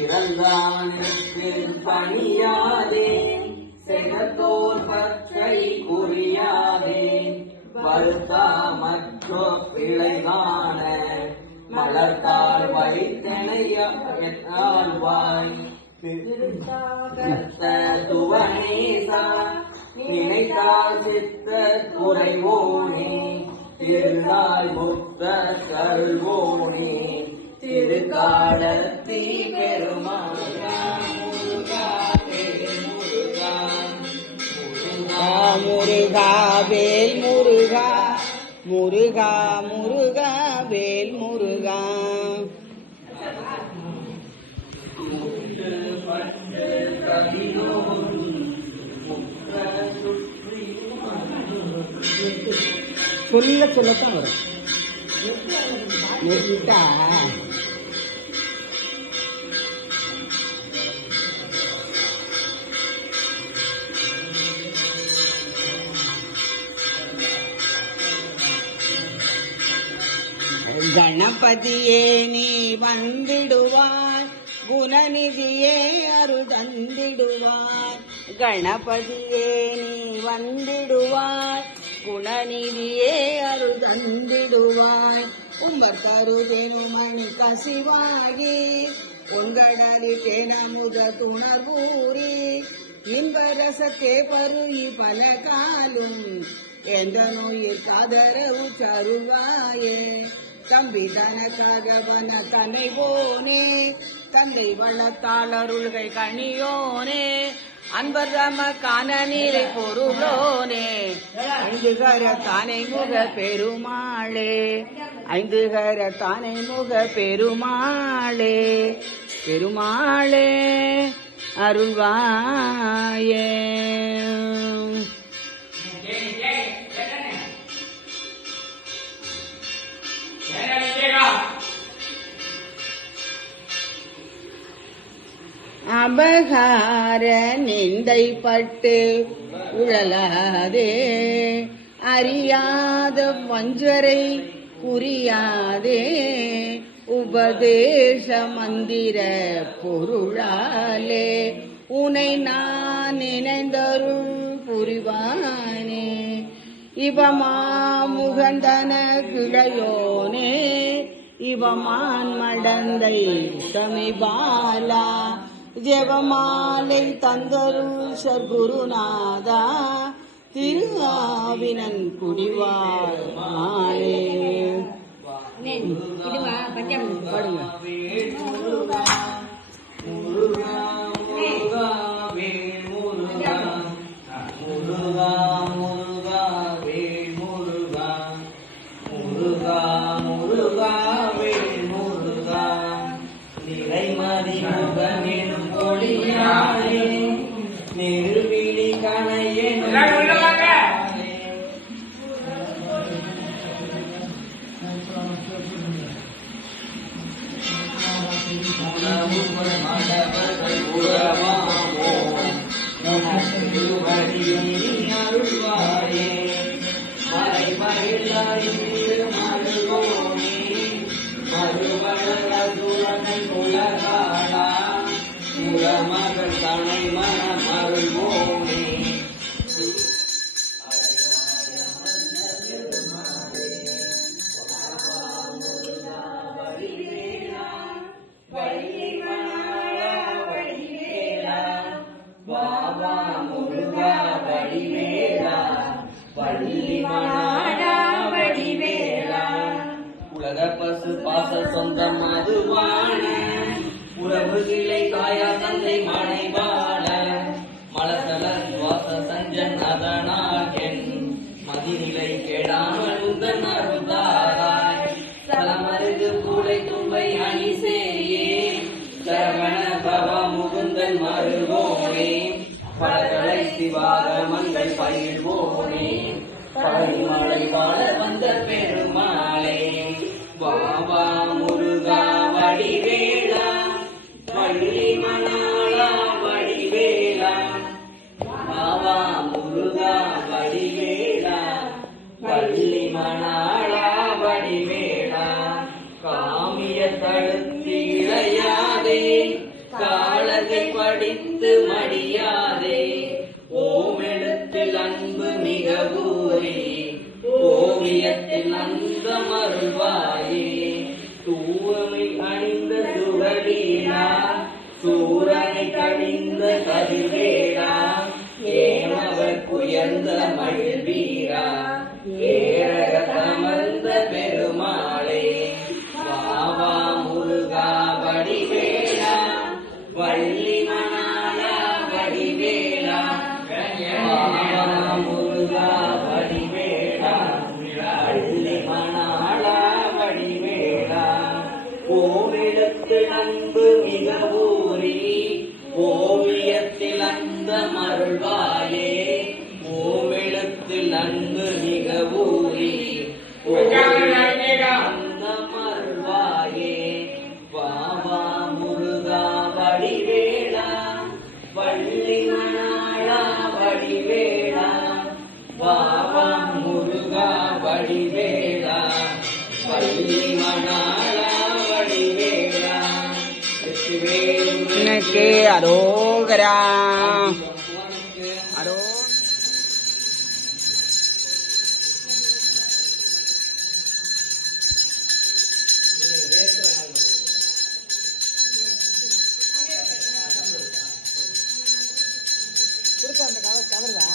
பிறந்தானுக்கு பணியாதே செகத்தோர் பற்றை குறியாதே வருத்தா மற்றோ பிழைகான மலர்த்தால் வைத்தனையாழ்வாய் துவனேசா நினைத்தால் சித்த குறைவோனே திருநாள் முத்த கல்வோனே திருக்காலத்தி முருகா வேல் முருகா முருகா முருகா வேல் முருகா. சொல்ல சொல்லத்தான் வரும். கணபதியே நீ வந்திடுவாய் குணநிதியே அருதந்திடுவாய். கணபதியே நீ வந்திடுவாய் குணநிதியே அருதந்திடுவாய். உம்பர் கருதெனுமணி கசிவாகி உங்கடலிட்டேன முத துணர்கூறி இன்பரசத்தே பருகி பல காலும் எந்த நோயிற் காதரவு சருவாயே. தம்பி தனக்காகவன தனைவோனே தந்தை வளத்தாளருள்கை கணியோனே அன்பர் தமக்கான நீரை பொருளோனே ஐந்துகர தானை முக பெருமாளே ஐந்துகர தானை முக பெருமாளே பெருமாளே அருள்வாயே. அபகார நிந்தை பட்டு உழலாதே அறியாத வஞ்சரை புரியாதே உபதேச மந்திர பொருளாலே உனை நான் நினைந்தருள் புரிவானே. இவமா முகந்தன கிளையோனே இவமான் மடந்தை சமிபாலா ஜெபமாலை தந்தருள் சர்க்குருநாதா திரு ஆவினன் குடிவாழ் மாலே. பாடுங்க. நெருவிழி கணையே அருள்வாயே மறை மகிழாய் மருள்வோனே மறுவளை குலகாளா மகள் தனை மனம் அருள்வோனே. பாபா முருகா வடிவேலா பள்ளி மணாடா வடிவேலா உலக பசு பாச சொந்தம் அதுவான உறவு கிளை காயா தந்தை மனை வாழ மலசல வாச சஞ்சன் அதனால் என் மதிநிலை கேடாமல் உந்தன் அருந்தாராய் சலமருது பூளை தும்பை அணி சேயே சரவண பவ முகுந்தன் மருவோனே பலகளை சிவாக மங்கள் பயில்வோனே பழனிமலை வாழ வந்த பெருமாளே. பாபா முருகா வடிவேலா பள்ளி மணாளா வடிவேலா பாபா முருகா வடிவேலா பள்ளி மணாளா வடிவேலா காமிய தடுத்து இளையாதே காலத்தை படித்து மடியாதே ஓமெழுத்தில் அன்பு மிக ஊறி ஓவியத்தில் அந்தம் அருள்வாயே தூவமை அணிந்த சுகலீலா சூரனை கடிந்த கதிர்வேடா ஏமவர் உயர்ந்த மகிழ்வீரா ஏரக தமர்ந்த பெருமாளே வாவா முருகா வடிவேலா வள்ளி மணாலா வடிவேலா வாவா முருகா வடிவேலா வள்ளி மணாலா வடிவேலா ஓவிடத்து அன்பு மிக ஊறி ஓவியத்தில் அந்த மருள்வாயே ஓவிடத்தில் அன்பு மிக ஊறி அந்த மருள்வாயே வாவா முருகா வடிவேலா வள்ளி மணாளா வடிவேலா வாவா முருகா வடிவேலா வள்ளி மணாளா வடிவேலா எனக்கு அரோகரா அரோ அந்த கவர்தா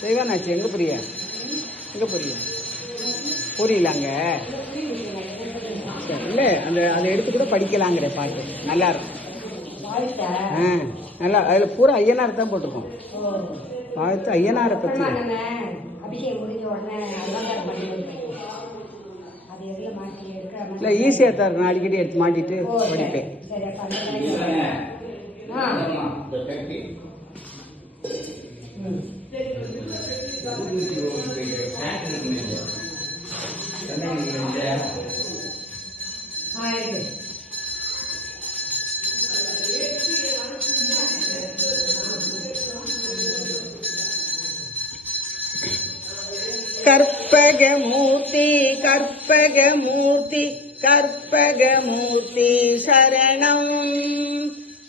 தெய்வானாச்சு எங்க புரிய புரியலாங்க இல்ல அந்த அதை எடுத்து கூட படிக்கலாங்கிற பாட்டு நல்லா இருக்கும் நல்லா அதுல பூரா ஐயனார் தான் போட்டிருக்கோம் வாழ்த்து ஐயனாரை பத்தி இல்ல ஈஸியா தான் நான் அடிக்கடி எடுத்து மாட்டிட்டு படிப்பேன் கற்பகமூர்த்தி கற்பகமூர்த்தி கற்பகமூர்த்தி சரணம்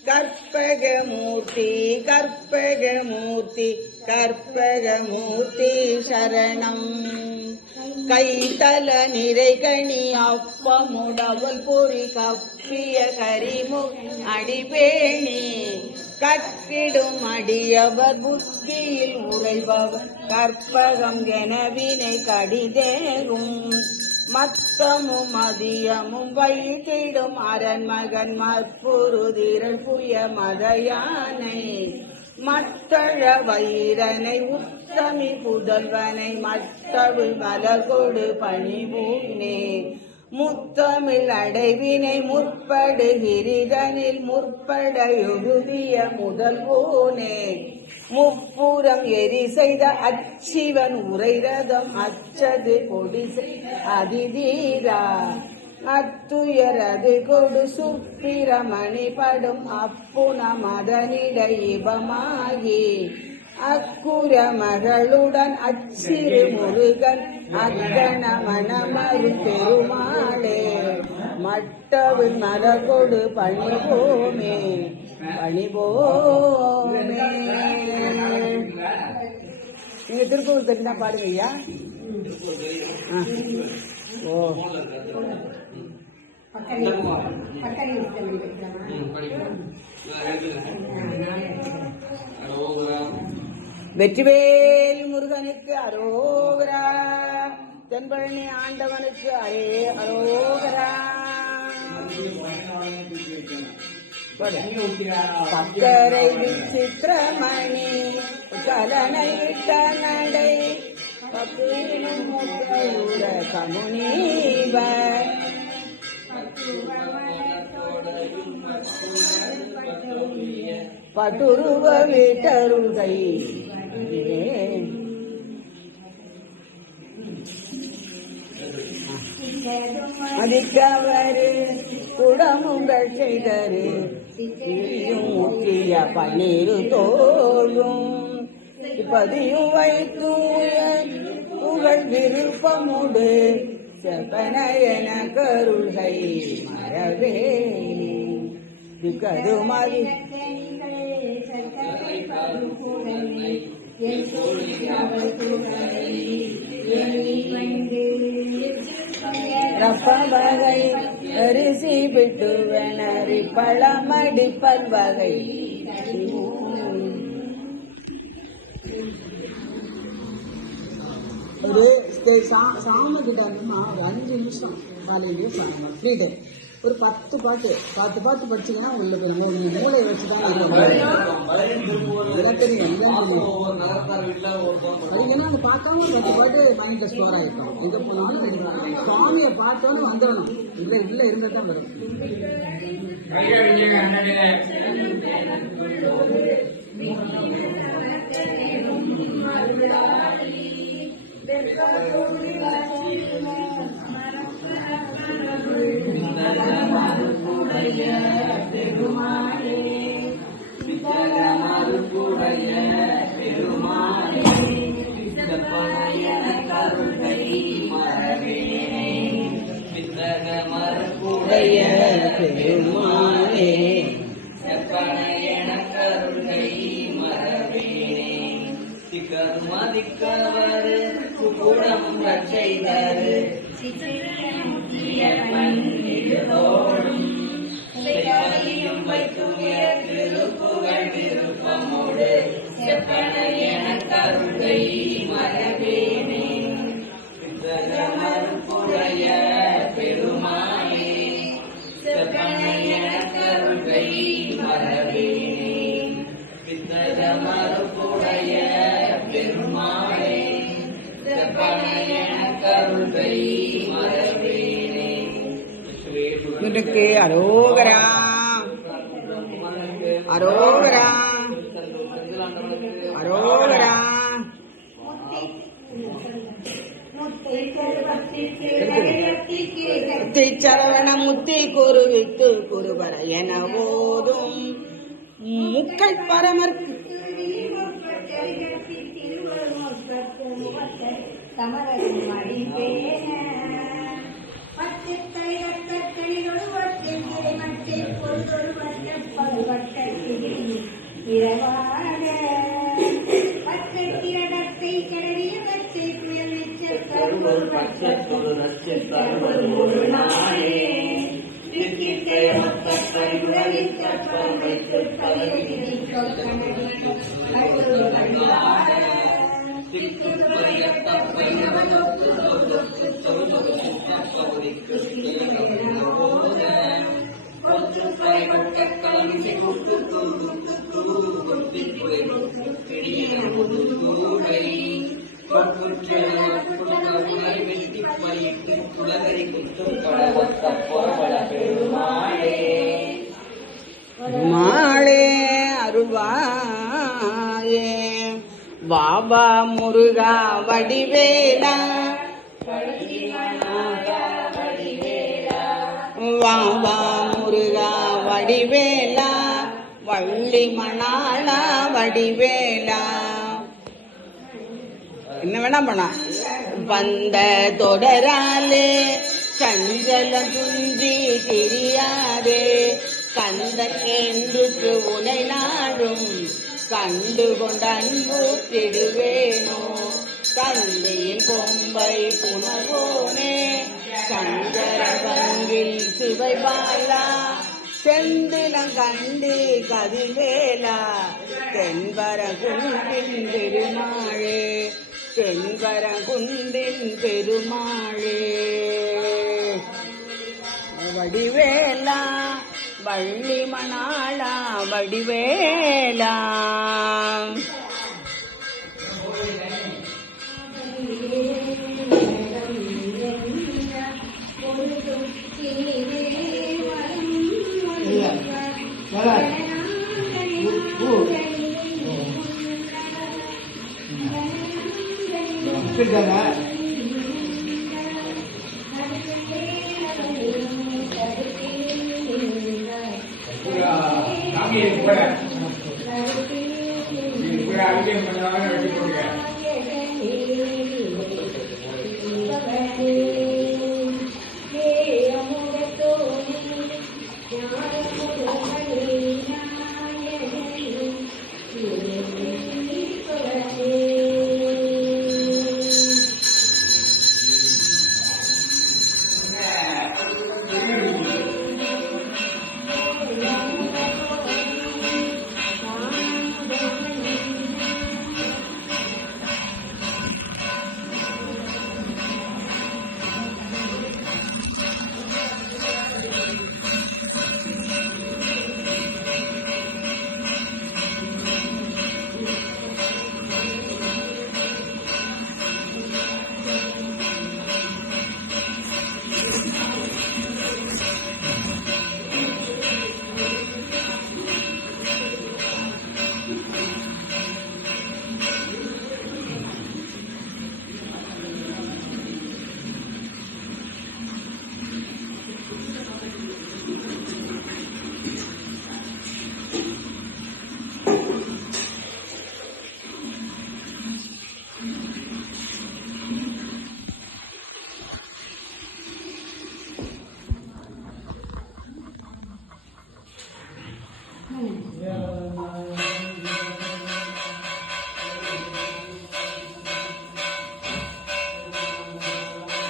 கற்பகமூர்த்தி கற்பகமூர்த்தி கற்பகமூர்த்தி சரணம் கைத்தல நிறைகணி அப்பமுடவல் பொறி கப்பிய கரிமு அடிபேணி கற்பிடும் அடியவர் புத்தியில் உரைபவர் கற்பகம் எனவினை கடிதேகும் மத்தமும் மதியமும் வைத்திடும் அரண்மகன் மற்புருதிரள் புய மதயானை மத்தழ வைரனை உத்தமி புதல்வனை மத்தவு மலர்கொடு பணிபூனே முத்தமிழ் அடைவினை முற்படுகிரிதனில் முற்பட எழுதிய முதல்வோனே முப்புறம் எரி செய்த அச்சிவன் உரைரதம் அச்சது கொடி அதிதீரா அத்துயரது கொடு சுப்பிரமணி படும் அப்புன மதனிடை இபமாகி அக்குர மகளுடன் அச்சிறு முருகன் அக்கண மணமரு பெருமாளே மட்டவில் மலகொடு பணிபோமே பணிபோமே. நீங்க திருப்பூர் தெரிஞ்சா பாடுங்க ஐயா. ஓ வெற்றிவேல் முருகனுக்கு அரோகரா, தென்பழனி ஆண்டவனுக்கு அரோகரா. பக்கரை விசித்திரமணி கலனையிட்ட நடை பப்பினும் கமுனீவர் பட்டுருவ வீட்டருகை அதிக்கவரு குடமுங்கள் செய்தரு முக்கிய பன்னீரு தோழும் பதியும் வைத்து புகழ் விருப்பமுடு செப்பனையன கருள்கை மரவே கருமதி ரப்பவகை அரிசி விட்டுவனரி பழமடி பல்வகை ஒரு சாமகிட்ட ஒரு 5 நிமிஷம் காலையிலேயே சாயந்தரம் ஃப்ரீ டைம் ஒரு 10 பாட்டு படிச்சீங்கன்னா உங்களுக்கு மூளை வச்சுதான் எல்லாம் தெரியும் அதுக்குன்னா அந்த பார்க்காம ஒரு 10 பாட்டு மைண்ட்ல ஸ்டோர் ஆகிருக்கும் எங்க போனாலும் சுவாமியை பார்த்தோன்னு வந்துடணும் இல்லை இருந்துதான் வரும். மதிக்கவர் குடம் செய்தரு திருப்புகழ் விருப்பமோடு செப்பனையன கருணை மரபேனே மறுப்புடைய பெருமானே செப்பனையன கருணை மரபேனே பித்தக மறுப்புடைய பெருமானே செப்பனையன கருணை மரபேனே. அரோகரா அரோகரா அரோகரா சரவண முத்தி குருவித்து குருவர என போதும் முக்கள் பரமர் மாளே அருள்வாயே பாபா முருகா வடிவேலா வாவா முருகா வடிவேலா வள்ளி மணாளா வடிவேலா. என்ன வேணா பண்ணா வந்த தொடராலே சஞ்சல துஞ்சி தெரியாதே கந்தன் என்று உனை நாடும் கண்டு கொண்ட அன்பு திடுவேனோ கந்தையின் கொம்பை புனவோனே சங்கர பங்கில் சிவைபாலா செந்திலங்கண்டு கதிவேலா தென்பர குன்றின் பெருமாளே தென்பர குன்றின் பெருமாளே வடிவேலா வள்ளி மணாளா வடிவேலா. ஒரு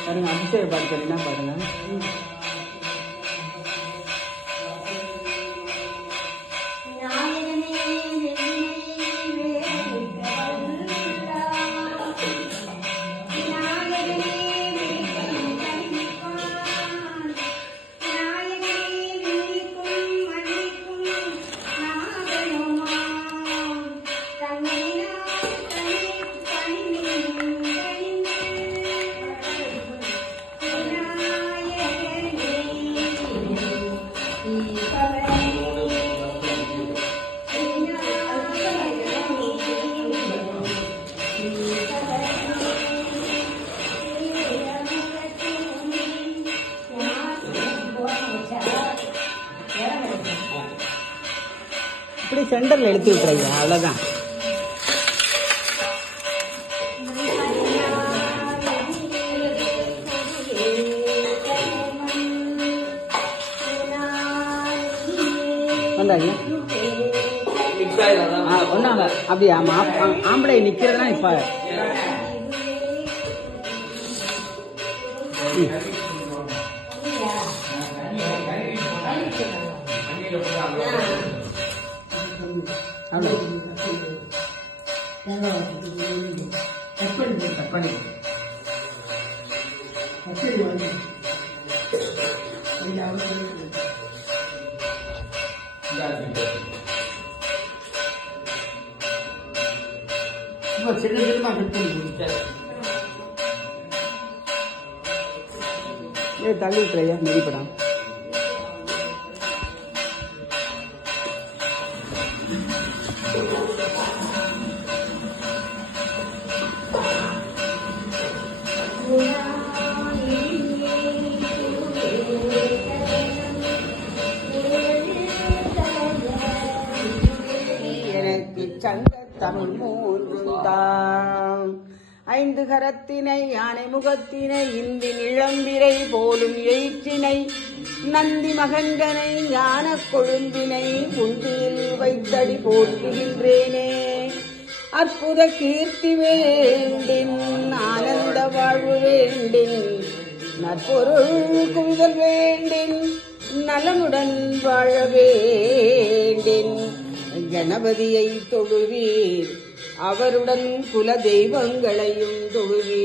பாருங்க அபிஷேக பாடுறீங்கன்னா பாருங்க. இப்படி சென்டர்ல எழுத்து விட்டுறீங்க, அவ்வளவுதான். வந்தாங்க ஒன்னாங்க அப்படியா? ஆம்பளை நிக்கிறதுனா இப்ப தள்ளி விட்டுறையா நெறிப்படம். எனக்கு சங்க தமிழ் மூன்றுந்தான், ஐந்து கரத்தினை யானை முகத்தினை இந்தி நிழம்பிரை போலும் எயிற்றினை நந்தி மகன்கனை ஞான கொழுந்தினை புந்தியில் வைத்தடி போற்றுகின்றேனே. அற்புத கீர்த்தி வேண்டின் ஆனந்த வாழ்வு வேண்டின் நற்பொருள் குவிதல் வேண்டின் நலனுடன் வாழ வேண்டின் கணபதியை தொழுவீர், அவருடன் குல தெய்வங்களையும் தொழுவீர்.